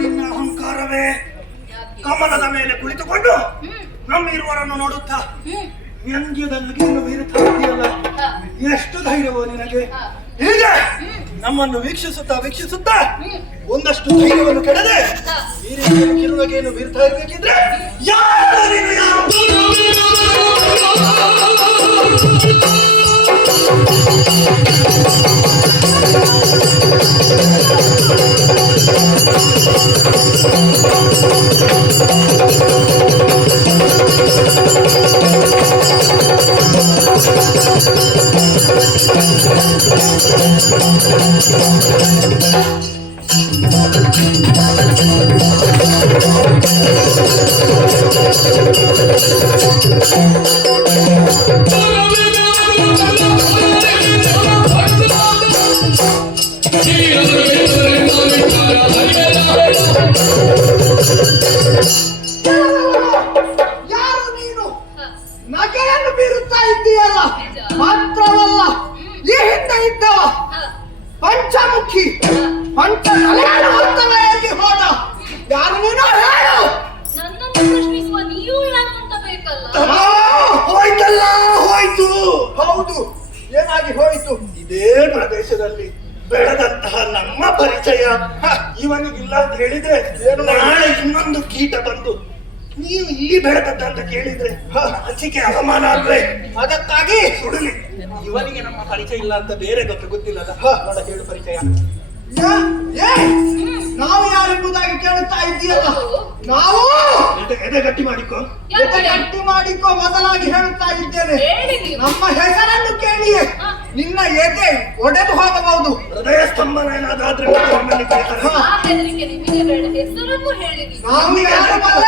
ನಿನ್ನ ಅಹಂಕಾರವೇ ಕಮಲದ ಮೇಲೆ ಕುಳಿತುಕೊಂಡು ನಮ್ಮಿರುವರನ್ನು ನೋಡುತ್ತಾ ವ್ಯಂಗ್ಯದ ನಗೆಯನ್ನು ಬೀರುತ್ತಾ ಇದೆಯಲ್ಲ, ಎಷ್ಟು ಧೈರ್ಯವೋ ನಿನಗೆ! ಹೀಗೆ ನಮ್ಮನ್ನು ವೀಕ್ಷಿಸುತ್ತಾ ಒಂದಷ್ಟು ಧೈರ್ಯವನ್ನು ಕೆಡದೆ ಈ ರೀತಿಯ ಕಿರುನಗೆಯನ್ನು ಬೀರ್ತಾ ಇರ್ಬೇಕಿದ್ರೆ ಯಾರು ನೀನು? ನಗೆಯನ್ನು ಬೀರುತ್ತಾ ಇದ್ದೀಯಲ್ಲ, ಮಾತ್ರವಲ್ಲ ಈ ಹಿಂದೆ ಇದ್ದವ ಪಂಚಮುಖಿ ಪಂಚತಲೆಯಲ್ಲಿ ಹೋದ ಯಾರು ನೀನು? ಹೇಳು. ನನ್ನನ್ನು ಪ್ರಶ್ನಿಸುವ ನೀವು ಯಾರು ಅಂತ ಬೇಕಲ್ಲ? ಹೋಯ್ತಲ್ಲ, ಹೋಯ್ತು. ಹೌದು, ಏನಾಗಿ ಹೋಯ್ತು? ಇದೇ ಪ್ರದೇಶದಲ್ಲಿ ಬೆಳೆದಂತಹ ನಮ್ಮ ಪರಿಚಯ ಇವನಿಗಿಲ್ಲ ಅಂತ ಹೇಳಿದ್ರೆ ನಾಳೆ ಇನ್ನೊಂದು ಕೀಟ ಬಂದು ನೀವು ಇಲ್ಲಿ ಬೆಳೆದದ್ದಂತ ಕೇಳಿದ್ರೆ ಹಂಚಿಕೆ ಅವಮಾನ ಆದ್ರೆ ಅದಕ್ಕಾಗಿ ಸುಡಲಿ. ಇವನಿಗೆ ನಮ್ಮ ಪರಿಚಯ ಇಲ್ಲ ಅಂತ ಬೇರೆ ಗೊತ್ತಿಲ್ಲಲ್ಲ. ನೋಡ, ಹೇಳು ಪರಿಚಯ. ನಾವು ಯಾರೆಂಬುದಾಗಿ ಕೇಳುತ್ತಾ ಇದ್ದೀಯಲ್ಲ, ನಾವು ಎದೆ ಗಟ್ಟಿ ಮಾಡಿಕೊ, ಗಟ್ಟಿ ಮಾಡಿಕೊ. ಮೊದಲಾಗಿ ಹೇಳುತ್ತಾ ಇದ್ದೇನೆ, ನಮ್ಮ ಹೆಸರನ್ನು ಕೇಳಿಯೇ ನಿನ್ನ ಎದೆ ಒಡೆದು ಹೋಗಬಹುದು. ಹೃದಯ ಸ್ತಂಭನ ಏನಾದ್ರೆ ನಮ್ಮಲ್ಲಿ ಹೆಸರನ್ನು ಹೇಳಿ. ನಾವು ಯಾರು ಬಲ್ಲ?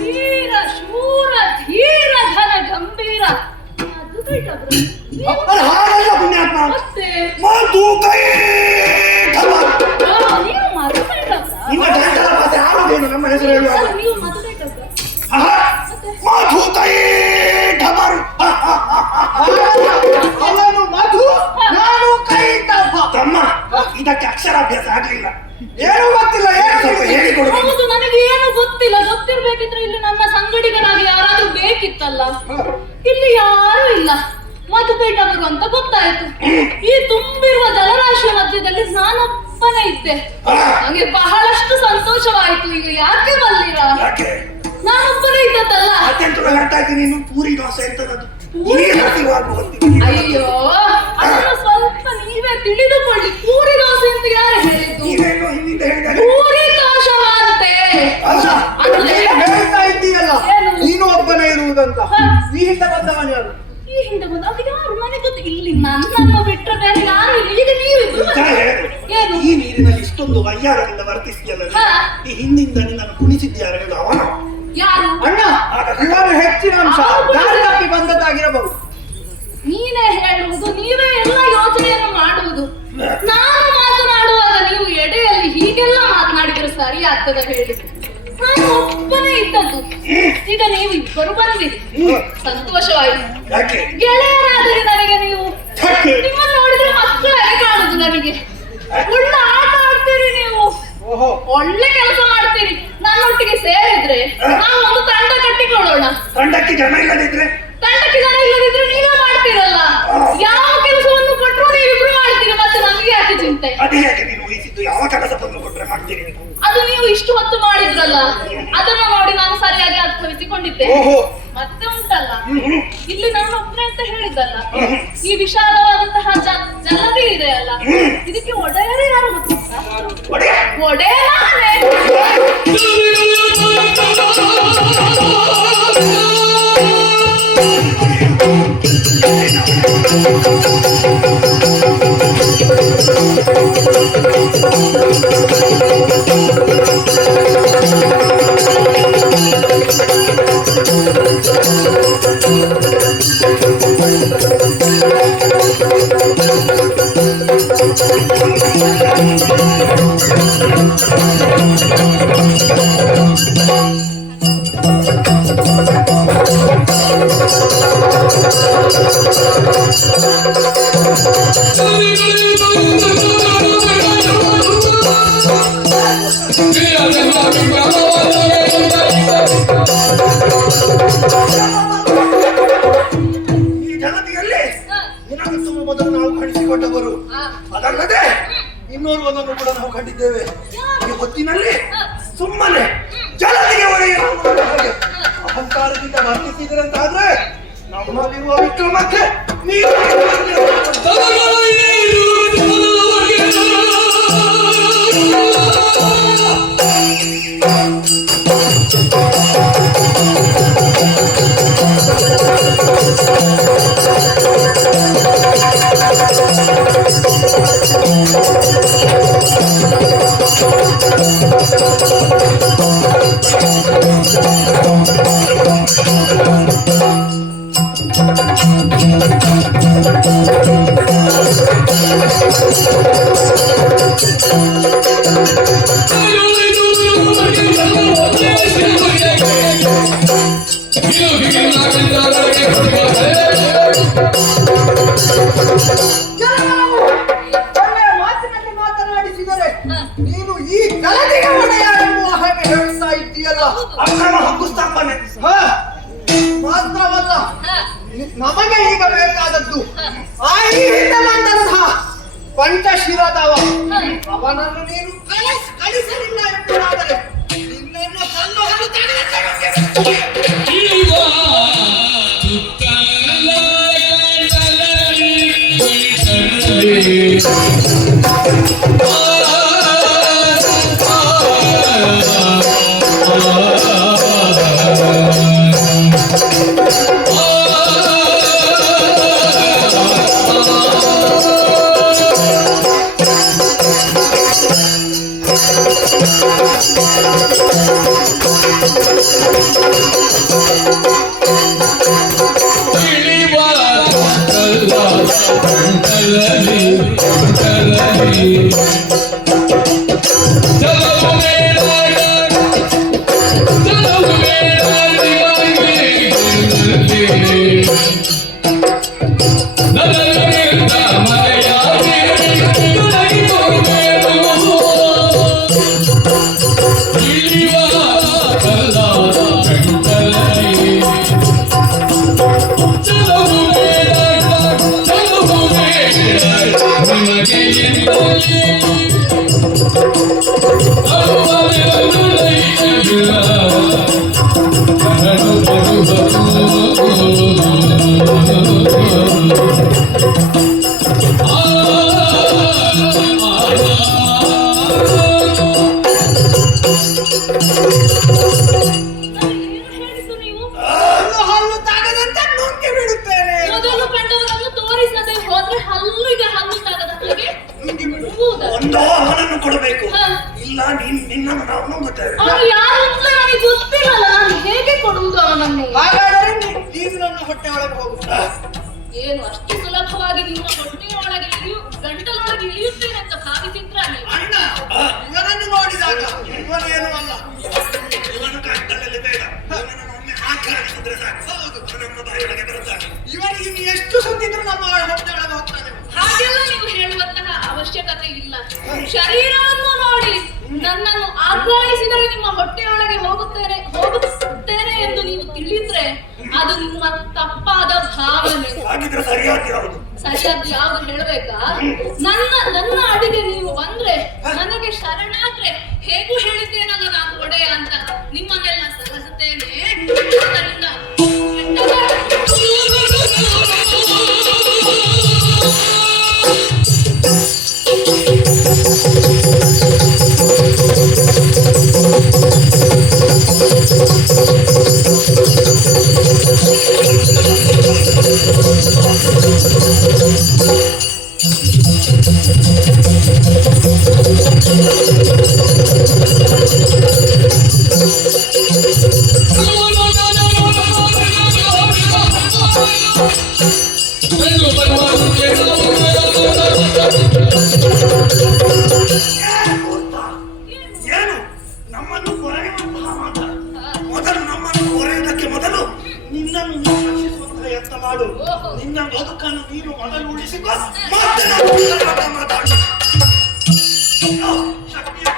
ಧೀರ ಶೂರ ಧೀರ ಧನ ಗಂಭೀರ ಅದು ಕೈಟಬ್ರು ಹಾಗಲ್ಲ ಪುಣ್ಯಾತ್ಮ, ಮತ್ತೆ ಮಾತು ಕೈ ಖಬರ್. ನೀವು ಮದು ಕೈಟಬ್ರ ನಿಮ್ಮ ಗಂಟಲ ಪಾತ್ರೆ ಆಡುವುದೇನು ನಮ್ಮ ಹೆಸರು ಹೇಳುವಾಗ? ನೀವು ಮದು ಕೈಟಬ್ರ ಮಾತು ಕೈ ಖಬರ್. ಅವನು ಮಧು, ನಾನು ಕೈ ತಪ್ಪ. ತಮ್ಮ, ಇದಕ್ಕೆ ಅಕ್ಷರಾಭ್ಯಾಸ ಆಗಲಿಲ್ಲ. ಏನು ಗೊತ್ತಿಲ್ಲ, ಸ್ವಲ್ಪ ಏನು ಹೇಳಿಕೊಡು. ಹೌದು, ನನಗೆ ಏನು ಗೊತ್ತಿಲ್ಲ. ಗೊತ್ತಿರ್ಬೇಕಿದ್ರೆ ಇಲ್ಲಿ ನನ್ನ ಸಂಗಡಿಗನಾಗಿ ಯಾರಾದ್ರೂ ಬೇಕಿತ್ತಲ್ಲ. ಇಲ್ಲಿ ಯಾರು ಇಲ್ಲ. ಮಧುಪೇಟವರು ಅಂತ ಗೊತ್ತಾಯ್ತು. ಈ ತುಂಬಿರುವ ಜಲರಾಶಿಯ ಮಧ್ಯದಲ್ಲಿ ನಾನೊಬ್ಬನೇ ಇದ್ದೆ. ನನಗೆ ಬಹಳಷ್ಟು ಸಂತೋಷವಾಯಿತು. ಈಗ ಯಾಕೆ ಬಲ್ಲಿರಾ? ಯಾಕೆ ನಾನೊಬ್ಬನೇ ಇದ್ದದ್ದಲ್ಲ. ಅತ್ಯಂತ ಹೇಳ್ತಾ ಇದ್ದೀನಿ, ನೀನು ಪೂರಿ ದೋಸೆ ಅಂತದ್ದು ಅಯ್ಯೋ, ಅದನ್ನು ಸ್ವಲ್ಪ ನೀವೇ ತಿಳಿದುಕೊಳ್ಳಿ. ಪೂರಿ ದೋಸೆ ಅಂತ ಯಾರು ಹೇಳಿದ್ದು? ನೀವೇನು ಹಿಂದಿಂದ ಹೇಳಿದಾಗ ಪೂರಿ ದೋಷವಂತೆ. ಅಲ್ಲ, ಅಂದ್ರೆ ನೀನು ಹೇಳ್ತಾ ಇದ್ದೀಯಲ್ಲ ಏನು? ನೀನು ಒಬ್ಬನೇ ಇರುವುದಂತ. ಈ ಹಿಂದೆ ಬಂದವನು ಯಾರು? ಈ ಹಿಂದೆ ಬಂದು ಅದು ಯಾರು ನನಗೆ ಗೊತ್ತು. ಇಲ್ಲಿ ನನ್ನನ್ನು ಬಿಟ್ಟರೆ ಬೇರೆ ಯಾರು ಇಲ್ಲ. ಈಗ ನೀವಿದ್ರು ನಿಜ ಹೇಳು. ಏನು? ಈ ನೀರಿನಲ್ಲಿ ಇಷ್ಟೊಂದು ವಯ್ಯಾರದಿಂದ ವರ್ತಿಸಿಯಲ್ಲ ನೀನು. ಹಾ. ಈ ಹಿಂದಿಂದ ನಿನ್ನನ್ನು ಕುಣಿಸಿದ್ಯಾರು ಹೇಳು? ಅವನು ಯಾರು? ಅಣ್ಣ, ಇವನು ಹೆಚ್ಚಿನ ಅಂಶ ದಾರಿ ತಪ್ಪಿ ಬಂದದ್ದಾಗಿರಬಹುದು. ನೀನೇ ಹೇಳುವುದು, ನೀವೇ ಎಲ್ಲ ಯೋಚನೆಯನ್ನು ಮಾಡುವುದು. ನಾನು ಮಾತನಾಡುವಾಗ ನೀವು ಎಡೆಯಲ್ಲಿ ಹೀಗೆಲ್ಲ ಮಾತನಾಡಿದ್ರೆ ಸರಿ ಆಗ್ತದ ಹೇಳಿ? ನಾನು ಒಬ್ಬನೇ ಇದ್ದದ್ದು. ಈಗ ನೀವು ಇಬ್ಬರು ಬಂದಿರಿ, ಸಂತೋಷವಾಯಿತು. ಯಾಕೆ ಗೆಳೆಯರಾದರೆ ನನಗೆ ನೀವು ಯಾಕೆ? ನಿಮ್ಮನ್ನು ನೋಡಿದ್ರೆ ಮಕ್ಕಳಾಗಿ ಕಾಣುದು ನನಗೆ. ಒಳ್ಳೆ ಆಟ ಆಡ್ತೀರಿ ನೀವು, ಓಹೋ, ಒಳ್ಳೆ ಕೆಲಸ ಮಾಡ್ತೀರಿ. ನನ್ನೊಟ್ಟಿಗೆ ಸೇರಿದ್ರೆ ನಾವು ಒಂದು ತಂಡ ಕಟ್ಟಿಕೊಳ್ಳೋಣ. ತಂಡಕ್ಕೆ ಜನ ಇಲ್ಲದಿದ್ರೆ ತಂಡಕ್ಕೆ ಜನ ಇಲ್ಲದಿದ್ರೆ ನೀವೇ ಮಾಡ್ತೀರಲ್ಲ. ಯಾವ ಕೆಲಸವನ್ನು ಕೊಟ್ಟರು ನೀವಿಬ್ರು ಮಾಡ್ತೀರಿ. ಮತ್ತೆ ನಮಗೆ ಯಾಕೆ ಚಿಂತೆ? ಅದೇ ಯಾಕೆ ನೀನು ಊಹಿಸಿದ್ದು? ಯಾವ ಕೆಲಸ ಬಂದು ಕೊಟ್ರೆ ಮಾಡ್ತೀರಿ? ಅದು ನೀವು ಇಷ್ಟು ಹೊತ್ತು ಮಾಡಿದ್ರಲ್ಲ, ಅದನ್ನು ನೋಡಿ ನಾನು ಸರಿಯಾಗಿ ಅರ್ಥವಿಸಿಕೊಂಡಿದ್ದೆ. ಓಹೋ. ಮತ್ತೆ ಉಂಟಲ್ಲ, ಇಲ್ಲಿ ನಾನು ಒಬ್ಬನೇ ಅಂತ ಹೇಳಿದ್ದಲ್ಲ, ಈ ವಿಶಾಲವಾದಂತಹ ಜಲದಿ ಇದೆಯಲ್ಲ, ಇದಕ್ಕೆ ಒಡೆಯರೇ ಯಾರು ಗೊತ್ತಿಲ್ಲ? ಒಡೆಯ ಒಡೆಯ ನಾನೇ. ಈ ಜಗತ್ತಿನಲ್ಲಿ ನಿನಗಿಂತ ಮೊದಲು ನಾವು ಕಳಿಸಿಕೊಟ್ಟವರು. ಅದಲ್ಲದೆ ಇನ್ನೋರ್ವನನ್ನು ಕೂಡ ನಾವು ಕಂಡಿದ್ದೇವೆ. ಈ ಹೊತ್ತಿನಲ್ಲಿ ಸುಮ್ಮನೆ ಜಲದಿಗೆ ಒಡೆಯುವ ಹಾಗೆ ಅಹಂಕಾರದಿಂದ ವರ್ತಿಸಿದ್ರಂತಾದ್ರೆ ನಮ್ಮಲ್ಲಿರುವ ವಿಕ್ರಮಕ್ಕೆ ನೀವು ಒಳ್ಳೆಯ ಮಾತಿನಲ್ಲಿ ಮಾತನಾಡಿಸಿದರೆ ನೀನು ಈ ಗಲಭೆಗೆ ಒಡೆಯ ಎಂಬುವ ಹಾಗೆ ಹೇಳ್ತಾ ಇದ್ದೀಯಲ್ಲ. ಅಕ್ರಮ ಹಕ್ಕುಸ್ಥಾಪನೆ ಮಾತ್ರವಲ್ಲ, ನಮಗೆ ಈಗ ಬೇಕಾದದ್ದು ಆ ಹಿಂದೆ ಬಂದಂತಹ ಪಂಚಶಿರದವ ಅವನನ್ನು ನೀನು ಕಳಿಸಲಿಲ್ಲ ಎಂಬುದಾದರೆ ನಿನ್ನನ್ನು ಹಲ್ಲು ಹಲ್ಲು ಹಲ್ಲು ತಾಗದಂತೆ ನುಂಗಿ ಬಿಡುತ್ತೇನೆ. ಮೊದಲು ಕಂಡವರನ್ನು ತೋರಿಸದೆ ಹೋದ್ರೆ ಹಲ್ಲಿಗೆ ಹಲ್ಲು ತಾಗದಂತೆ ನುಂಗಿ ಬಿಡು. ಒಂದೋ ಅವನನ್ನು ಕೊಡಬೇಕು, ಇಲ್ಲ ನಿನ್ನನ್ನು ನಾವು ನಂಬುತ್ತೇವೆ. ಅವನು ಯಾರು ಅಂತ ನನಗೆ ಗೊತ್ತಿಲ್ಲಲ್ಲ, ನಾನು ಹೇಗೆ ಕೊಡುವುದು ಅವನನ್ನು? ಹಾಗಾದರೆ ನೀನು ನನ್ನ ಹೊಟ್ಟೆ ಒಳಗೆ ಹೋಗುತ್ತ. ಏನು ಅಷ್ಟು ಸುಲಭವಾಗಿ ನಿಮ್ಮ ಹೊಟ್ಟೆಯೊಳಗೆ ಗಂಟಲೊಳಗೆ ಇಳಿಯುತ್ತೇನೆ ಅಂತ ಭಾವಿಸಿದ್ರ ನೀವು? ಅಣ್ಣ, ಇವನನ್ನು ನೋಡಿದಾಗ ಇವನೇನು ಅಲ್ಲ. ಇವನು ಗಂಟಲಲ್ಲಿ ಬೇಡ, ಇವನನ್ನು ಒಮ್ಮೆ ಆಚರಿಸಿದ್ರೆ ಸಾಕು. ಹೌದು, ನಮ್ಮ ಬಾಯಿಯೊಳಗೆ ಬರುತ್ತಾನೆ. ಇವನಿಗೆ ಇನ್ನು ಎಷ್ಟು ಸುತ್ತಿದ್ರು ನಮ್ಮ ಹೊಟ್ಟೆ ಒಳಗೆ ಹೋಗ್ತಾನೆ. ಹಾಗೆಲ್ಲ ನೀವು ಹೇಳುವಂತಹ ಅವಶ್ಯಕತೆ ಇಲ್ಲ. ಶರೀರವನ್ನು ನೋಡಿ ನನ್ನನ್ನು ಆಹ್ವಾನಿಸಿದರೆ ನಿಮ್ಮ ಹೊಟ್ಟೆಯೊಳಗೆ ಹೋಗುತ್ತೇನೆ ಎಂದು ನೀವು ತಿಳಿದ್ರೆ ಅದು ನಿಮ್ಮ ತಪ್ಪಾದ ಭಾವನೆ. ಹಾಗಿದ್ರೆ ಸರಿಯಾಗಿ ಯಾವುದು? ಸರಿಯಾದ ಯಾವ್ದು ಹೇಳಬೇಕಾ? ನನ್ನ ಅಡಿಗೆ ನೀವು ಬಂದ್ರೆ ನನಗೆ ಶರಣಾದ್ರೆ ಹೇಗೂ ಹೇಳಿದ್ದೇನಲ್ಲ ನಾನು ಒಡೆಯ ಅಂತ, ನಿಮ್ಮನ್ನೆಲ್ಲ ಸಲಹುತ್ತೇನೆ. ಅದರಿಂದ ಏನು ನಮ್ಮನ್ನು ಕೊರೆಯುವಂತಹ ಮಾತ? ಮೊದಲು ನಮ್ಮನ್ನು ಕೊರೆಯುವುದಕ್ಕೆ ಮೊದಲು ನಿನ್ನನ್ನು ರಕ್ಷಿಸುವಂತಹ ಯತ್ನ ಮಾಡು. ನಿನ್ನ ಬದುಕನ್ನು ನೀನು ಮೊದಲು ಉಳಿಸಿಕೊ, ಮತ್ತೆ ನಾವು ಮಾತಾಡು. ಶಕ್ತಿಯ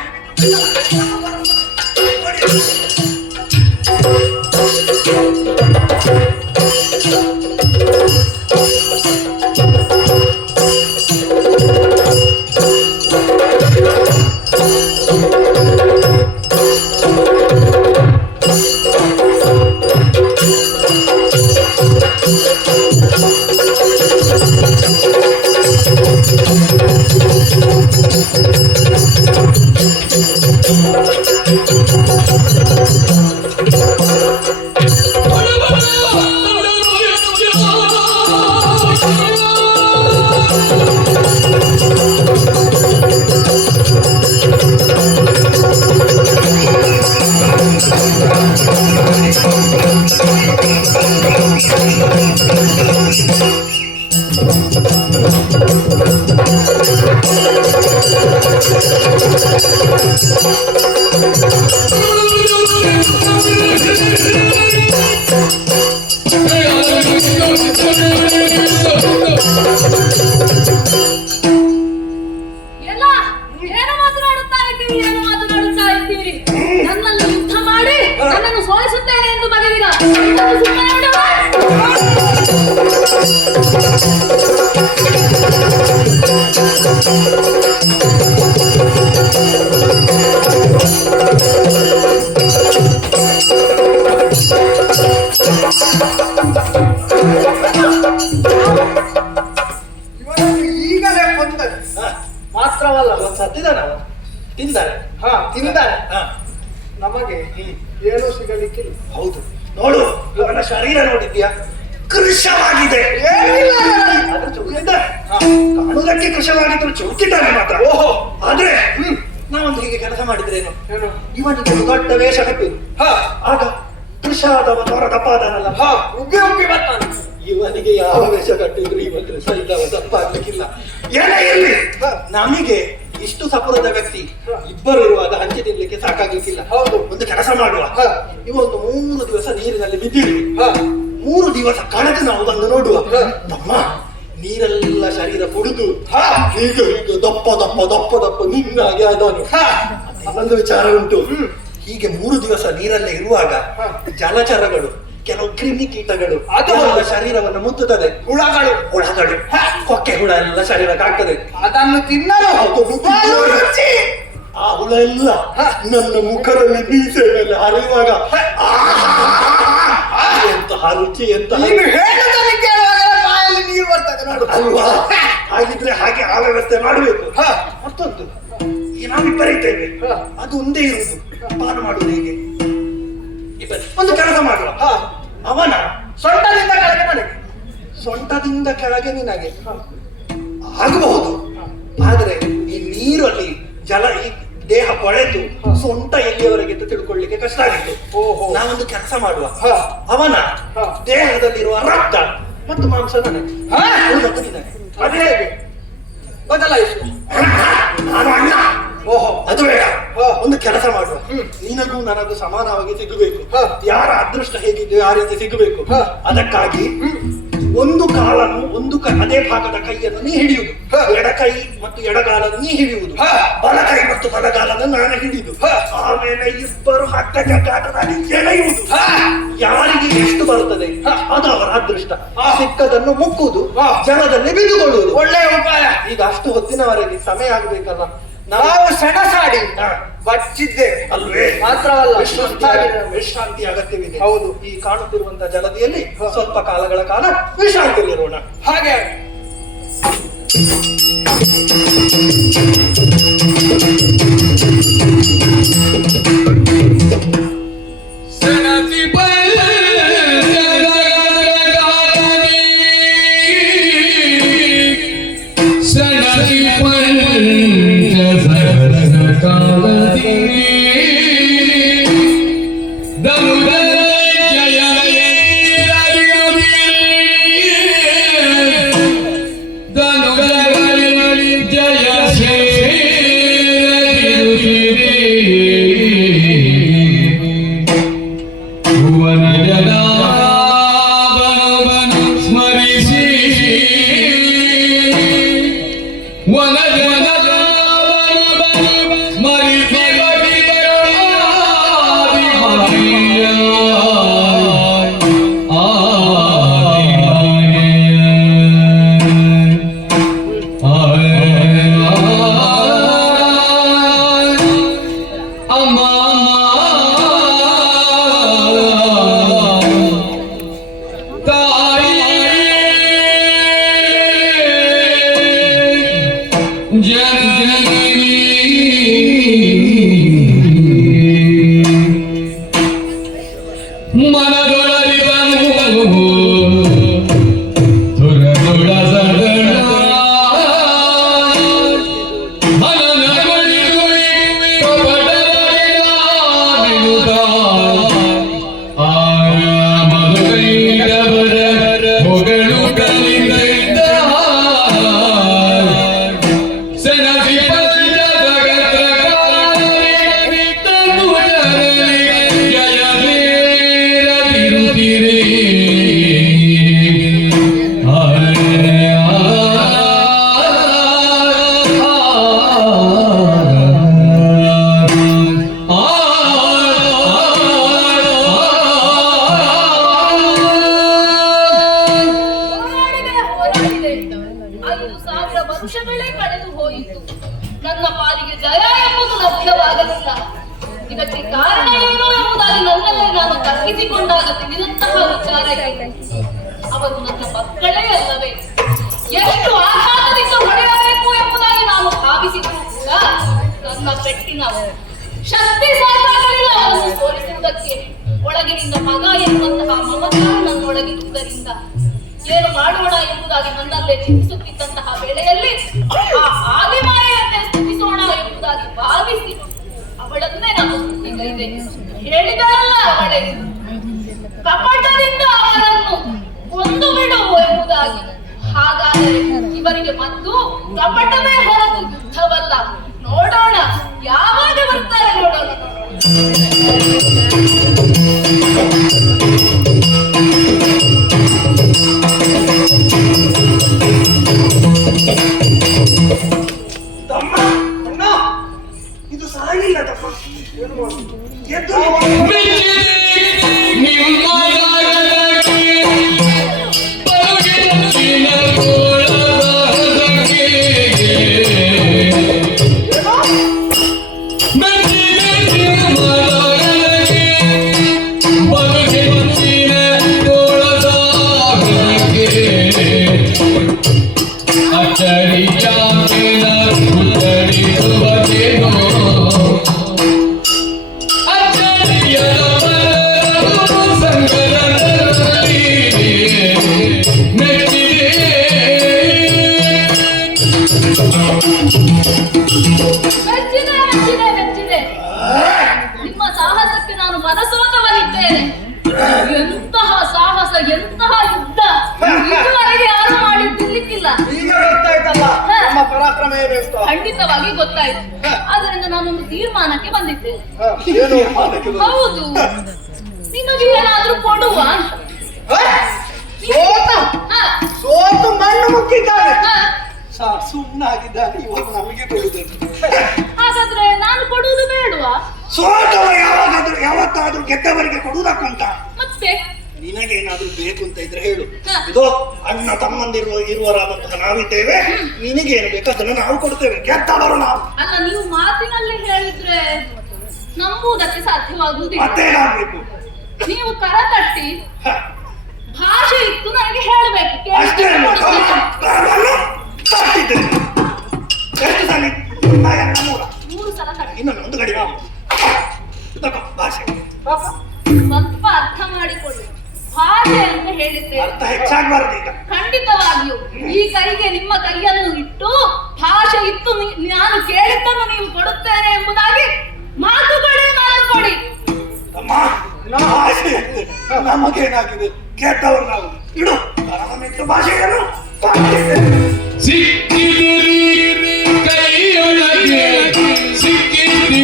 ಸುಮ್ಮನೆ ಇವನನ್ನು ಈಗಲೇ ಕೊಂದರೆ ಮಾತ್ರವಲ್ಲ ಸತ್ತಿದಾನವ ತಿಂದಾರೆ ತಿಂದರೆ ಹ. ನಮಗೆ ಏನೂ ಸಿಗಲಿಕ್ಕಿಲ್ಲ. ಹೌದು ನೋಡು ಅವನ ಶರೀರ ನೋಡಿದ್ಯಾ ಕೃಶವಾಗಿದೆ ಏನಿಲ್ಲ ಆದ್ರೆ ಚೌಕಿದ್ದಾರೆ ಕಾಣುವುದಕ್ಕೆ ಕೃಶವಾಗಿದ್ರು ಚೌಕಿದ್ದಾರೆ ಮಾತ್ರ ಓಹೋ ಆದ್ರೆ ನಾವೊಂದು ಹೀಗೆ ಕೆಲಸ ಮಾಡಿದ್ರೇನು ಏನು? ಇವನಿಗೆ ಒಂದು ದೊಡ್ಡ ವೇಷ ಕಟ್ಟುದು ಆಗ ಕೃಷಾದವ ಅವರ ದಪ್ಪಾದನಲ್ಲ ಉಗ್ಗಿ ಉಗ್ಗಿ ಬರ್ತಾನೆ. ಇವನಿಗೆ ಯಾವ ವೇಷ ಕಟ್ಟಿದ್ರು ಇವ ಕೃಷ ಇದ್ದವ ದಪ್ಪ ಆಗ್ಲಿಕ್ಕಿಲ್ಲ ಏನೇ ಇರ್ಲಿ ನಮಗೆ ಇಷ್ಟು ಸಪುರದ ವ್ಯಕ್ತಿ ಇಬ್ಬರು ಇರುವಾಗ ಹಂಚಿ ತಿನ್ಲಿಕ್ಕೆ ಸಾಕಾಗ್ಲಿಕ್ಕಿಲ್ಲ ಹೌದು. ಒಂದು ಕೆಲಸ ಮಾಡುವ ಇವ ಒಂದು 3 ದಿವಸ ನೀರಿನಲ್ಲಿ ಬಿದ್ದಿರಿ 3 ದಿವಸ ಕಳೆದು ನಾವು ಬಂದು ನೋಡುವ ತಮ್ಮ ನೀರೆಲ್ಲ ಶರೀರ ಕುಡಿದು ಈಗ ಈಗ ದಪ್ಪ ದಪ್ಪ ದಪ್ಪ ದಪ್ಪ ನಿನ್ನಾಗೆ ಆದವನು ಇನ್ನೊಂದು ವಿಚಾರ ಉಂಟು ಹೀಗೆ 3 ದಿವಸ ನೀರಲ್ಲೇ ಇರುವಾಗ ಜಲಚರಗಳು ಕೆಲವು ಕ್ರಿಮಿ ಕೀಟಗಳು ಅದರ ಶರೀರವನ್ನು ಮುತ್ತುತ್ತದೆ ಹುಳಗಳು ಕೊಕ್ಕೆ ಹುಳ ಎಲ್ಲ ಶರೀರಕ್ಕೆ ಆಗ್ತದೆ ಅದನ್ನು ತಿನ್ನಲು ರುಚಿ. ಆ ಹುಳ ಎಲ್ಲ ನನ್ನ ಮುಖದಲ್ಲಿ ಮೀಸೆ ಮೇಲೆ ಹರಿಯುವಾಗ ಎಂತಹ ರುಚಿ ಎಂತಹ ನೀನು ಹೇಳುವುದನ್ನು ಕೇಳುವಾಗ ಬಾಯಲ್ಲಿ ನೀರು ಬರ್ತದೆ ನೋಡು. ಅಲ್ವಾ ಹಾಗಿದ್ರೆ ಹಾಗೆ ಆ ವ್ಯವಸ್ಥೆ ಮಾಡಬೇಕು ಮತ್ತೊಂದು ಈಗ ನಾವಿಬ್ಬರಿದ್ದೇವೆ ಅದು ಒಂದೇ ಇರುವುದು ಪಾನ ಮಾಡುವುದು ಹೇಗೆ ಒಂದು ಕೆಲಸ ಮಾಡುವ ಅವನ ಸೊಂಟದಿಂದ ಕೆಳಗೆ ನನಗೆ ಸೊಂಟದಿಂದ ಕೆಳಗೆ ನಿನಗೆ ಆಗಬಹುದು ಆದ್ರೆ ಈ ನೀರು ಅಲ್ಲಿ ಜಲ ಈ ದೇಹ ಕೊಳೆತು ಸೊಂಟ ಎಲ್ಲಿಯವರೆಗೆ ಅಂತ ತಿಳ್ಕೊಳ್ಳಿಕ್ಕೆ ಕಷ್ಟ ಆಗಿತ್ತು ನಾವೊಂದು ಕೆಲಸ ಮಾಡುವ ಅವನ ದೇಹದಲ್ಲಿರುವ ರಕ್ತ ಮತ್ತು ಮಾಂಸ ನನಗೆ ಉಳಿದದ್ದು ನಿನಗೆ ಅದು ಹೇಗೆ ಬದಲಾಯಿಸು. ನಾನು ಅಣ್ಣ ಅದು ಬೇಡ ಒಂದು ಕೆಲಸ ಮಾಡುವ ನಿನಗೂ ನನಗೂ ಸಮಾನವಾಗಿ ಸಿಗಬೇಕು ಯಾರ ಅದೃಷ್ಟ ಹೇಗಿದೆಯೋ ಆ ರೀತಿ ಸಿಗಬೇಕು ಅದಕ್ಕಾಗಿ ಒಂದು ಕಾಲನ್ನು ಅದೇ ಭಾಗದ ಕೈಯನ್ನು ನೀ ಹಿಡಿಯುವುದು ಎಡಕೈ ಮತ್ತು ಎಡಗಾಲನ್ನು ನೀ ಹಿಡಿಯುವುದು ಬಲಕೈ ಮತ್ತು ಬಲಗಾಲನ್ನು ನಾನು ಹಿಡಿಯುವುದು ಆಮೇಲೆ ಇಬ್ಬರು ಹಟ್ಟ ಕಟ್ಟಾಟದಲ್ಲಿ ಎಳೆಯುವುದು ಯಾರಿಗೆ ಎಷ್ಟು ಬರುತ್ತದೆ ಅದು ಅವರ ಅದೃಷ್ಟ ಸಿಕ್ಕದನ್ನು ಮುಕ್ಕುವುದು ಜಲದಲ್ಲಿ ಬಿದ್ದುಕೊಳ್ಳುವುದು ಒಳ್ಳೆಯ ಉಪಾಯ. ಈಗ ಅಷ್ಟು ಹೊತ್ತಿನವರೆಗೆ ಸಮಯ ಆಗ್ಬೇಕಲ್ಲ ನಾವು ಸೆಣಸಾಡಿ ಬಚ್ಚಿದ್ದೇವೆ ಅಲ್ವೇ ಮಾತ್ರವಲ್ಲ ವಿಶ್ರಾಂತಿ ಅಗತ್ಯವಿದೆ ಹೌದು. ಈ ಕಾಣುತ್ತಿರುವಂತಹ ಜಲದಿಯಲ್ಲಿ ಸ್ವಲ್ಪ ಕಾಲಗಳ ಕಾಲ ವಿಶ್ರಾಂತಿಯಲ್ಲಿರೋಣ ಹಾಗೆ Sena ವರುಷಗಳೇ ಕಳೆದು ಹೋಯಿತು. ನನ್ನ ಪಾಲಿಗೆ ಜಯ ಎಂಬುದು ಲಭ್ಯವಾಗಲಿಲ್ಲ. ಇದಕ್ಕೆ ಕಾರಣ ಏನು ಎಂಬುದಾಗಿ ನನ್ನಲ್ಲೇ ನಾನು ತಗ್ಗಿಸಿಕೊಂಡಾಗ ತಿಳಿದಂತಹ ವಿಚಾರ ಇದೆ. ಅವರು ನನ್ನ ಮಕ್ಕಳೇ ಅಲ್ಲವೇ? ಎಷ್ಟು ಆಘಾತದಿಂದ ಹೊಡೆಯಬೇಕು ಎಂಬುದಾಗಿ ನಾನು ಭಾವಿಸಿದ್ರು ಕೂಡ ನನ್ನ ಪೆಟ್ಟಿನ ಶಕ್ತಿ ಸಾಕಾಗಲಿಲ್ಲ ಅವರನ್ನು ಸೋಲಿಸುವುದಕ್ಕೆ. ಒಳಗಿನಿಂದ ಮಗ ಎನ್ನುವಂತಹ ಮಮಕಾರ ನನ್ನೊಳಗಿರುವುದರಿಂದ ಏನು ಮಾಡೋಣ ಎಂಬುದಾಗಿ ನನ್ನಲ್ಲೇ ಚಿಂತಿಸುತ್ತಿದ್ದಂತಹ ವೇಳೆಯಲ್ಲಿ ಆ ಆದಿಮಾಯೆಯನ್ನೇ ಸ್ತುತಿಸೋಣ ಎಂಬುದಾಗಿ ಭಾವಿಸಿ ಅವಳನ್ನೇ ನಾನು ಸ್ತುತಿಗೈದೆ. ಹೇಳಿದಳಲ್ಲ ಅವಳೇ, ಕಪಟದಿಂದ ಅವರನ್ನು ಕೊಂದು ಬಿಡು ಎಂಬುದಾಗಿ. ಹಾಗಾದರೆ ಇವರಿಗೆ ಮತ್ತು ಕಪಟವೇ ಹೊರತು ಯುದ್ಧವಲ್ಲ. ನೋಡೋಣ ಯಾವಾಗ ಬರ್ತಾರೆ, ನೋಡೋಣ. ತಮ್ಮ ಅಣ್ಣ, ಇದು ಸಾಯಿಲ್ಲ ತಮ್ಮ. ಏನು ಮಾಡುದು? ಎದ್ದು ಮೆಚ್ಚಿದೆ. ನಿಮ್ಮ ಸಾಹಸಕ್ಕೆ ನಾನು ಮನಸೋತವನಿದ್ದೇನೆ. ಎಂತಹ ಸಾಹಸ, ಎಂತಹ ಯುದ್ಧ ಇದುವರೆಗೆ ಯಾರು ಮಾಡಿದ್ದಿರ್ಲಿಕ್ಕಿಲ್ಲ. ಈಗ ಗೊತ್ತಾಯ್ತಲ್ಲ ನಮ್ಮ ಪರಾಕ್ರಮ ಏನು ಅಂತ. ಖಂಡಿತವಾಗಿ ಗೊತ್ತಾಯ್ತು. ಆದ್ರಿಂದ ನಾನೊಂದು ತೀರ್ಮಾನಕ್ಕೆ ಬಂದಿದ್ದೇನೆ. ಏನು ಮಾಡಕ್ಕೆ ಬಂದೆ? ಹೌದು, ನಿಮಗೆ ಏನಾದ್ರೂ ಕೊಡುವ. ಸೋತು ಮಣ್ಣು ಮುಕ್ಕಿದ್ದಾನೆ. ಸುಮ್ಮನಾಗಿದ್ದಾನೆ. ಇವಾಗ ನಮಗೆ ಕೊಡುವುದಂತೆ. ಹಾಗಾದ್ರೆ ನಾನು ಕೊಡುವುದು ಬೇಡವಾ? ಸೋತವ ಯಾವತ್ತಾದ್ರೂ ಗೆದ್ದವರಿಗೆ ಕೊಡುವುದಕ್ಕಂತ. ಮತ್ತೆ ನಿನಗೇನಾದ್ರೂ ಬೇಕು ಅಂತ ಇದ್ರೆ ಹೇಳು. ಇದು ಅಣ್ಣ ಇರುವರಾದಂತಹ ನಾವಿದ್ದೇವೆ. ನಿನಗೇನು ಬೇಕು ಅದನ್ನು ನಾವು ಕೊಡ್ತೇವೆ. ಗೆದ್ದವರು ನಾವು. ಅಲ್ಲ, ನೀವು ಮಾತಿನಲ್ಲಿ ಹೇಳಿದ್ರೆ ನಂಬುವುದಕ್ಕೆ ಸಾಧ್ಯವಾಗುವುದಿಲ್ಲ. ಮತ್ತೇನಾಗ್ಬೇಕು? ನೀವು ಕರ ತಟ್ಟಿ ಭಾಷೆ ಇತ್ತು ನನಗೆ ಹೇಳಬೇಕು. ಅಷ್ಟೇ ತಟ್ಟಿದ್ದೇನೆ. ಎಷ್ಟು ಸಲ? 3 ಸಲ ತಟ್ಟಿ. ಇನ್ನೊಂದು ಒಂದು ಗಡಿ ಭಾಷೆ ಸ್ವಲ್ಪ ಅರ್ಥ ಮಾಡಿಕೊಳ್ಳಿ. ಭಾಷೆ ಅಂತ ಹೇಳಿದ್ದೇವೆ, ಅರ್ಥ ಹೆಚ್ಚಾಗಬಾರದು. ಈಗ ಖಂಡಿತವಾಗಿಯೂ ಈ ಕೈಗೆ ನಿಮ್ಮ ಕೈಯನ್ನು ಇಟ್ಟು ಭಾಷೆ ಇತ್ತು ನಾನು ಕೇಳಿದ್ದನ್ನು ನೀವು ಕೊಡುತ್ತೇನೆ ಎಂಬುದಾಗಿ ಮಾತು ಕೊಡಿ. ಅಮ್ಮ, ಭಾಷೆ ನಮಗೇನಾಗಿದೆ? ಗೆದ್ದವರು ನಾವು. ಇಡು ಕರವನ್ನಿಟ್ಟು ಭಾಷೆಯನ್ನು ಸಿಕ್ಕಿದಿರಿ ಕೈಯೊಳಗೆ, ಸಿಕ್ಕಿದಿರಿ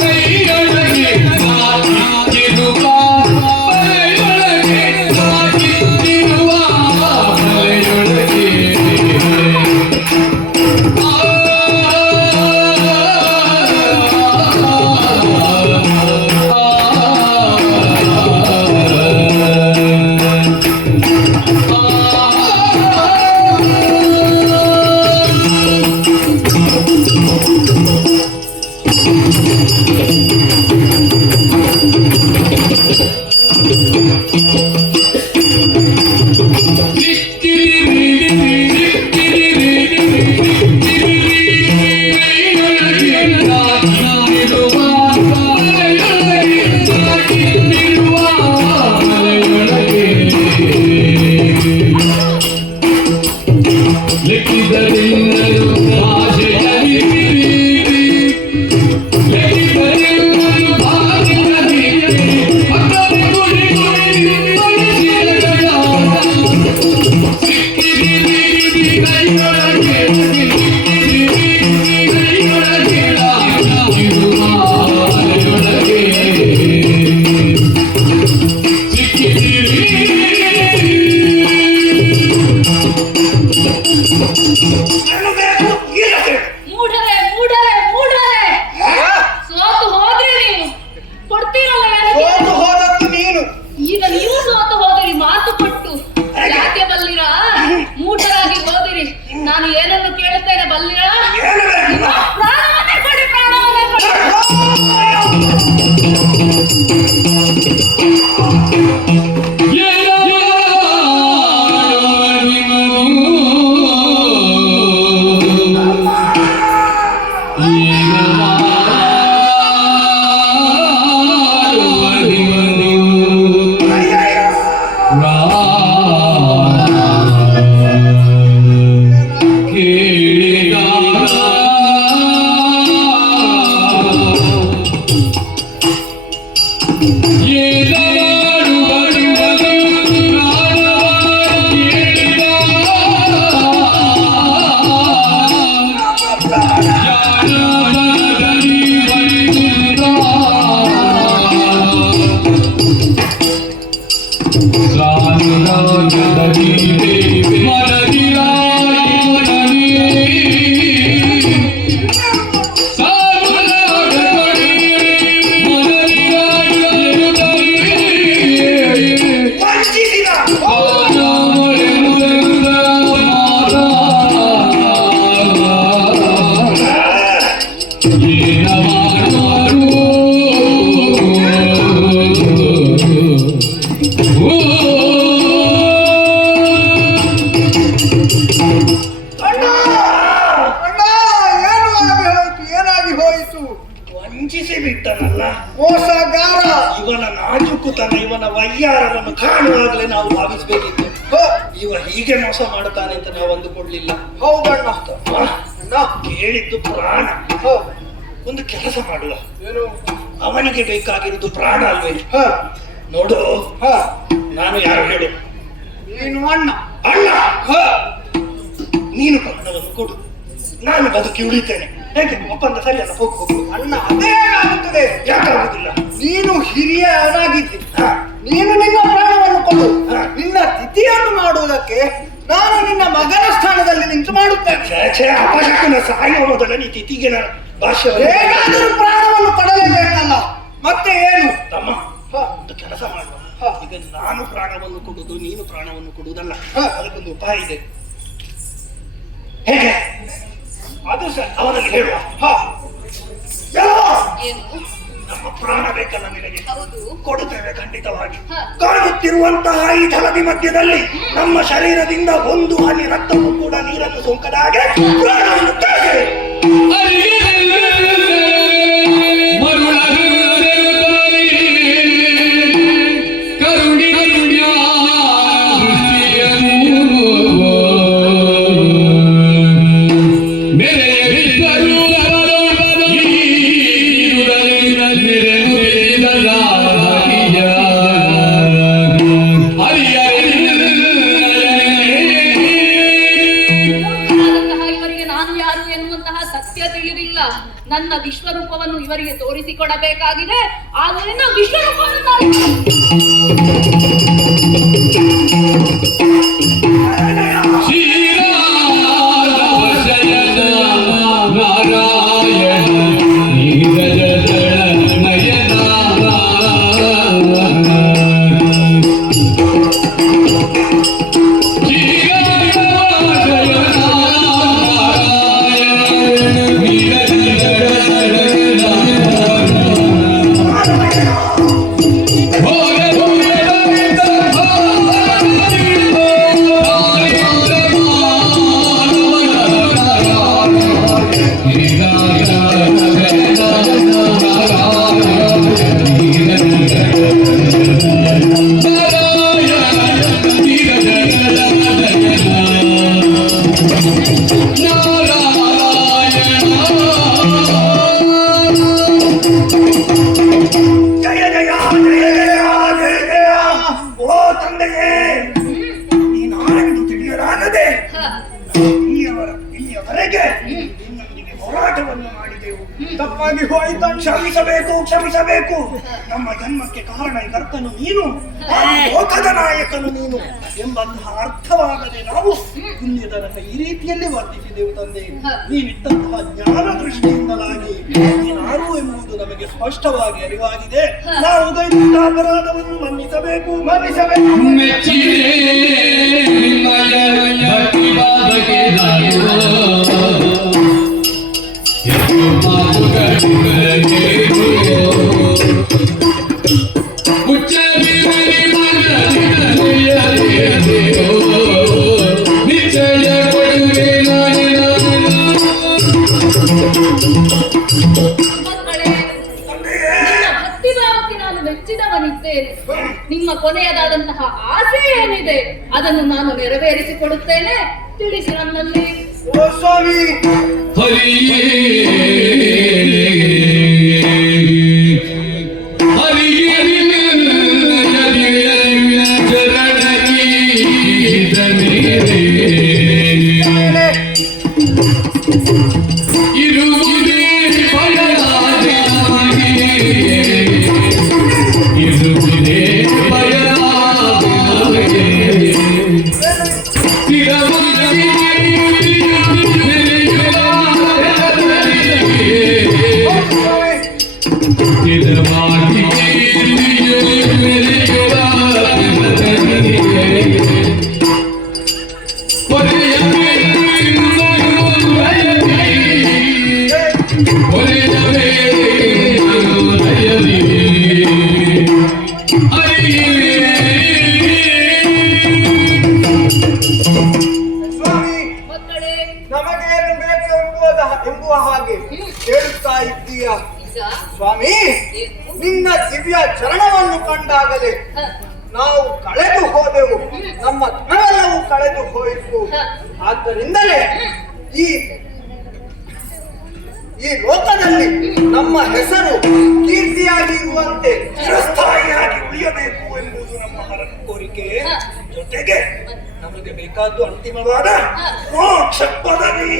ಕೈಯೊಳಗೆ, ಹಾಕಿರುವ ಬಲೆಯೊಳಗೆ, ಹಾಕಿರುವ ಬಲೆಯೊಳಗೆ. ಬಲ್ಲಿರ ಏನು ಬೇಕು? ಪ್ರಾಣವನ್ನೇ ಕೊಡಿ, ಪ್ರಾಣವನ್ನೇ ಕೊಡಿ. ವಂಚಿಸಿ ಬಿಟ್ಟನಲ್ಲ ಮೋಸಗಾರ. ಇವನ ನಾಜುಕುತನ, ಇವನ ವಯ್ಯಾರವನ್ನು ಕಾಣುವಾಗಲೇ ನಾವು ಭಾವಿಸಬೇಕಿತ್ತು. ಇವ ಹೀಗೆ ಮೋಸ ಮಾಡ್ತಾನೆ ಅಂತ ನಾವು ಅಂದುಕೊಳ್ಳಿಲ್ಲ. ಹೌದಣ್ಣ. ಕೇಳಿದ್ದು ಪ್ರಾಣ. ಒಂದು ಕೆಲಸ ಮಾಡುವ, ಏನು? ಅವನಿಗೆ ಬೇಕಾಗಿರುವುದು ಪ್ರಾಣ ಅಲ್ವೇ? ನೋಡು, ನಾನು ಯಾರು ಹೇಳು? ನೀನು ಅಣ್ಣ. ಅಣ್ಣ, ನೀನು ಪ್ರಾಣವನ್ನು ಕೊಡು, ನಾನು ಬದುಕಿ ಉಳಿತೇನೆ. ಹೇಗೆ? ಒಪ್ಪಂದ ಸರಿ ಅಲ್ಲ? ಹೋಗು ಹೋಗು. ಅಣ್ಣ, ಅದೇ ಆಗುತ್ತದೆ. ಯಾಕಾಗುದಿಲ್ಲ? ನೀನು ಹಿರಿಯನಾಗಿದ್ದಿ, ನೀನು ನಿನ್ನ ಪ್ರಾಣವನ್ನು ಕೊಡು. ನಿನ್ನ ತಿಥಿಯನ್ನು ಮಾಡುವುದಕ್ಕೆ ನಾನು ನಿನ್ನ ಮಗನ ಸ್ಥಾನದಲ್ಲಿ ನಿಂತು ಮಾಡುತ್ತೇನೆ. ಅಪಶಕುನ ಸಾಯುವ ಮೊದಲ ನೀ ತಿಥಿಗೆ ಭಾಷೆ ಹೇಗಾದರೂ ಪ್ರಾಣವನ್ನು ಕೊಡಲೇಬೇಕಲ್ಲ, ಮತ್ತೆ ಏನು? ತಮ್ಮ, ಒಂದು ಕೆಲಸ ಮಾಡುವ. ಈಗ ನಾನು ಪ್ರಾಣವನ್ನು ಕೊಡುವುದು, ನೀನು ಪ್ರಾಣವನ್ನು ಕೊಡುವುದಲ್ಲ. ಅದಕ್ಕೊಂದು ಉಪಾಯ ಇದೆ. ಹೇಗೆ? ಅದು ಸರ್ ಅವರಲ್ಲಿ ಹೇಳುವ. ನಮ್ಮ ಪ್ರಾಣ ಬೇಕಲ್ಲ ನಿನಗೆ? ಕೊಡುತ್ತೇವೆ ಖಂಡಿತವಾಗಿ. ಕಾಣುತ್ತಿರುವಂತಹ ಈ ಜಲದಿ ಮಧ್ಯದಲ್ಲಿ ನಮ್ಮ ಶರೀರದಿಂದ ಒಂದು ಹನಿ ರಕ್ತವೂ ಕೂಡ ನೀರನ್ನು ಸೋಂಕದ ಹಾಗೆ ಪ್ರಾಣವನ್ನು ತೆಗೆದು ನನ್ನ ವಿಶ್ವರೂಪವನ್ನು ಇವರಿಗೆ ತೋರಿಸಿಕೊಡಬೇಕಾಗಿದೆ. ಆದ್ದರಿಂದ ವಿಶ್ವರೂಪವನ್ನು ತಪ್ಪಾಗಿ ಹೋಯಿತು. ಕ್ಷಮಿಸಬೇಕು, ಕ್ಷಮಿಸಬೇಕು. ನಮ್ಮ ಜನ್ಮಕ್ಕೆ ಕಾರಣ ಈ ಕರ್ತನು ನೀನು, ಲೋಕದ ನಾಯಕನು ನೀನು ಎಂಬಂತಹ ಅರ್ಥವಾಗದೆ ನಾವು ಇಲ್ಲಿ ತನಕ ಈ ರೀತಿಯಲ್ಲಿ ವರ್ತಿಸಿದೆವು ತಂದೆ. ನೀನಿಟ್ಟಂತಹ ಜ್ಞಾನ ದೃಷ್ಟಿಯಿಂದಲಾಗಿ ನೀನಾರು ಎಂಬುದು ನಮಗೆ ಸ್ಪಷ್ಟವಾಗಿ ಅರಿವಾಗಿದೆ. ನಾವು ದೈವಿಕ ಅಪರಾಧವನ್ನು ಮನ್ನಿಸಬೇಕು, ಮನ್ನಿಸಬೇಕು. ಮೆಚ್ಚಿದೆ ನಿಮ್ಮಯ ಭಕ್ತಿ ಭಾವಕ್ಕೆ ಮಾಡಿದ್ದೇನೆ. ನಿಮ್ಮ ಕೊನೆಯದಾದಂತಹ ಆಸೆ ಏನಿದೆ ಅದನ್ನು ನಾನು ನೆರವೇರಿಸಿಕೊಡುತ್ತೇನೆ. ತಿಳಿಸಿ ನನ್ನಲ್ಲಿ. ಓ ಸ್ವಾಮಿ, ಹರಿಯೇ ನಮಗೇನು ಬೇಕು ಎಂಬುವ ಹಾಗೆ ಹೇಳುತ್ತಾ ಇದ್ದೀಯ. ಸ್ವಾಮಿ, ನಿನ್ನ ದಿವ್ಯ ಚರಣವನ್ನು ಕಂಡಾಗಲೇ ನಾವು ಕಳೆದು ಹೋದೆವು, ನಮ್ಮ ಧನವೆಲ್ಲವೂ ಕಳೆದು ಹೋಯಿತು. ಆದ್ದರಿಂದಲೇ ಈ ಲೋಕದಲ್ಲಿ ನಮ್ಮ ಹೆಸರು ಕೀರ್ತಿಯಾಗಿರುವಂತೆ ಚಿರಸ್ಥಾಯಿಯಾಗಿ ಉಳಿಯಬೇಕು ಎಂಬುದು ನಮ್ಮ ಕೋರಿಕೆ. ಜೊತೆಗೆ ನಮಗೆ ಬೇಕಾದ್ದು ಅಂತಿಮವಾದ ಮೋಕ್ಷ ಪದವಿ.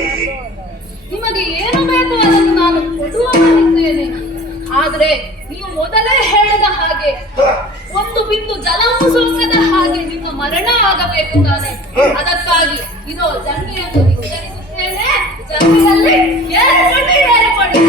ನಿಮಗೆ ಏನು ಬೇಕು ಅದನ್ನು ನಾನು ಕೊಡುವವನಿದ್ದೇನೆ. ಆದ್ರೆ ನೀವು ಮೊದಲೇ ಹೇಳಿದ ಹಾಗೆ ಒಂದು ಬಿಂದು ಜಲವೂ ಸೋಕದ ಹಾಗೆ ನಿಮ್ಮ ಮರಣ ಆಗಬೇಕು ತಾನೆ. ಅದಕ್ಕಾಗಿ ಇದೋ ಜಂಗಿಯನ್ನು ವಿಸ್ತರಿಸುತ್ತೇನೆ. ಜಂಗಿಯಲ್ಲಿ ಏರಿಕೊಳ್ಳಿ.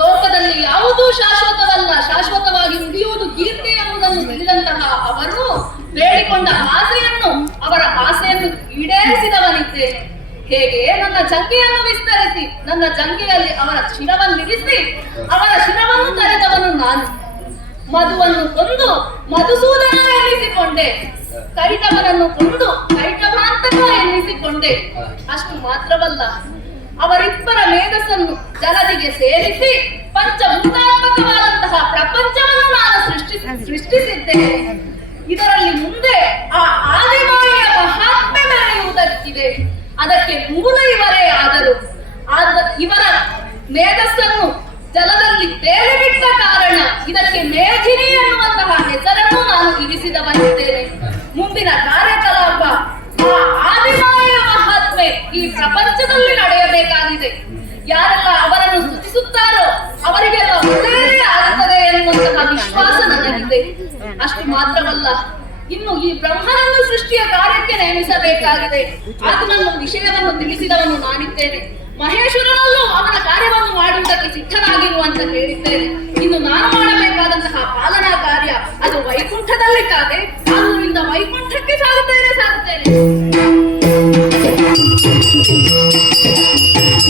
ಲೋಕದಲ್ಲಿ ಯಾವುದೂ ಶಾಶ್ವತವಲ್ಲ, ಶಾಶ್ವತವಾಗಿ ಉಳಿಯುವುದು ಕೀರ್ತಿ ಎಂಬುದನ್ನು ತಿಳಿದಂತಹ ಅವರು ಬೇಡಿಕೊಂಡ ಆಸೆಯನ್ನು ಅವರ ಆಸೆಯನ್ನು ಈಡೇರಿಸಿದವನಿದ್ದೇನೆ. ಹೇಗೆ ನನ್ನ ಜಂಗಿಯನ್ನು ವಿಸ್ತರಿಸಿ ನನ್ನ ಜಂಗಿಯಲ್ಲಿ ಅವರ ಶಿರವನ್ನಿರಿಸಿ ಅವರ ಶಿರವನ್ನು ತರೆದವನು ನಾನು. ಮಧುವನ್ನು ಕೊಂದು ಮಧುಸೂದನ ಎನ್ನಿಸಿಕೊಂಡೆ, ಕೈಟವನನ್ನು ಕೊಂದು ಕೈಟವಾಂತಕ ಎನ್ನಿಸಿಕೊಂಡೆ. ಅಷ್ಟು ಮಾತ್ರವಲ್ಲ, ಅವರಿಬ್ಬರ ಮೇಧಸ್ಸನ್ನು ಜಲದಿಗೆ ಸೇರಿಸಿ ಪಂಚಭೂತಾತ್ಮಕವಾದಂತಹ ಪ್ರಪಂಚವನ್ನು ನಾನು ಸೃಷ್ಟಿಸಿದ್ದೇನೆ. ಇದರಲ್ಲಿ ಮುಂದೆ ಆ ಆದಿಮಾಯಿಯ ಮಹಾತ್ಮೆ ಮೆರೆಯುವುದಕ್ಕಿದೆ. ಅದಕ್ಕೆ ಮೂಲ ಇವರೇ ಆದರು. ಇವರ ಮೇಧಸ್ಸನ್ನು ಜಲದಲ್ಲಿ ತೇಲಿಬಿಟ್ಟ ಕಾರಣ ಇದಕ್ಕೆ ಮೇಧಿನಿ ಎನ್ನುವಂತಹ ಹೆಸರನ್ನು ನಾನು ಇರಿಸಿದವನಿದ್ದೇನೆ. ಮುಂದಿನ ಕಾರ್ಯಕಲಾಪ ಆ ಆದಿಮಾಯಿಯ ಮಹಾತ್ಮೆ ಈ ಪ್ರಪಂಚದಲ್ಲಿ ನಡೆಯಬೇಕಾಗಿದೆ. ಯಾರೆಲ್ಲ ಅವರನ್ನು ಸ್ತುತಿಸುತ್ತಾರೋ ಅವರಿಗೆಲ್ಲ ಒಳ್ಳೆಯದೇ ಆಗುತ್ತದೆ ಎನ್ನುವಂತಹ ವಿಶ್ವಾಸ ನನಗಿದೆ. ಅಷ್ಟು ಮಾತ್ರವಲ್ಲ, ಇನ್ನು ಈ ಬ್ರಹ್ಮನನ್ನು ಸೃಷ್ಟಿಯ ಕಾರ್ಯಕ್ಕೆ ನೇಮಿಸಬೇಕಾಗಿದೆ. ಅದನ್ನು ವಿಷಯವನ್ನು ತಿಳಿಸಿದವನು ನಾನಿದ್ದೇನೆ. ಮಹೇಶ್ವರನಲ್ಲೂ ಅವನ ಕಾರ್ಯವನ್ನು ಮಾಡುವುದಕ್ಕೆ ಸಿದ್ಧನಾಗಿರುವಂತ ಹೇಳಿದ್ದೇನೆ. ಇನ್ನು ನಾನು ಮಾಡಬೇಕಾದಂತಹ ಪಾಲನಾ ಕಾರ್ಯ ಅದು ವೈಕುಂಠದಲ್ಲಿ ಕಾದೆ. ಅದರಿಂದ ವೈಕುಂಠಕ್ಕೆ ಸಾಗುತ್ತೇನೆ.